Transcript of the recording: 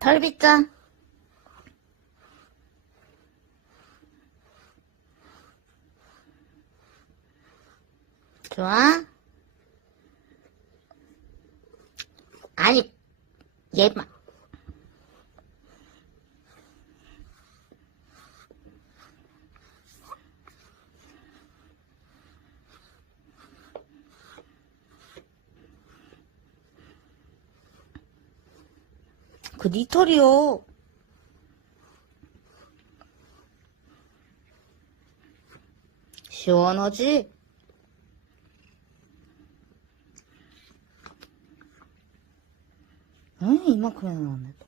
털 빗자. 좋아. 아니, 얘만. 그 니 털이요. 시원하지? 응, 이만큼이나 나왔네.